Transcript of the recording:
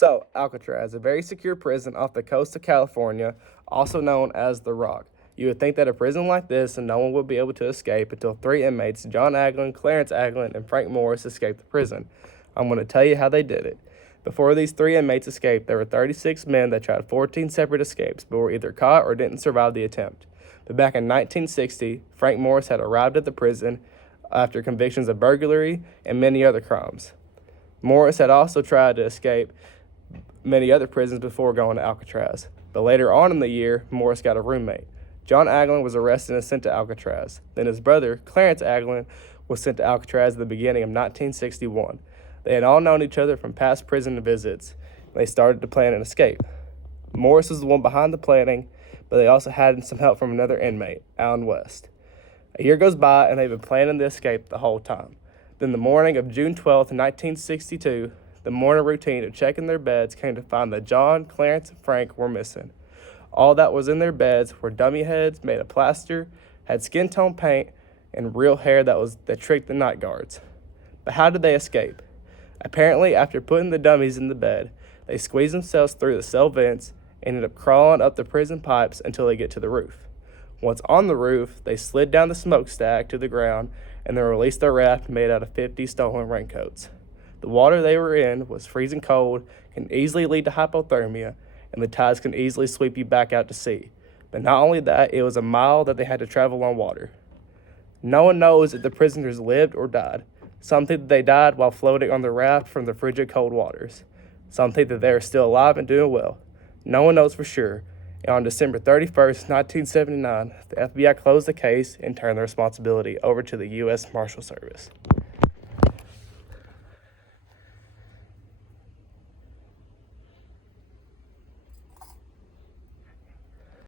So, Alcatraz, a very secure prison off the coast of California, also known as the Rock. You would think that a prison like this and no one would be able to escape until three inmates, John Aglin, Clarence Aglin, and Frank Morris, escaped the prison. I'm going to tell you how they did it. Before these three inmates escaped, there were 36 men that tried 14 separate escapes, but were either caught or didn't survive the attempt. But back in 1960, Frank Morris had arrived at the prison after convictions of burglary and many other crimes. Morris had also tried to escape many other prisons before going to Alcatraz. But later on in the year, Morris got a roommate. John Aglin was arrested and sent to Alcatraz. Then his brother, Clarence Aglin, was sent to Alcatraz at the beginning of 1961. They had all known each other from past prison visits. They started to plan an escape. Morris was the one behind the planning, but they also had some help from another inmate, Alan West. A year goes by, and they've been planning the escape the whole time. Then the morning of June 12, 1962, the morning routine of checking their beds came to find that John, Clarence, and Frank were missing. All that was in their beds were dummy heads made of plaster, had skin tone paint, and real hair that tricked the night guards. But how did they escape? Apparently, after putting the dummies in the bed, they squeezed themselves through the cell vents and ended up crawling up the prison pipes until they get to the roof. Once on the roof, they slid down the smokestack to the ground and then released their raft made out of 50 stolen raincoats. The water they were in was freezing cold, can easily lead to hypothermia, and the tides can easily sweep you back out to sea. But not only that, it was a mile that they had to travel on water. No one knows if the prisoners lived or died. Some think that they died while floating on the raft from the frigid cold waters. Some think that they are still alive and doing well. No one knows for sure. And on December 31st, 1979, the FBI closed the case and turned the responsibility over to the U.S. Marshal Service.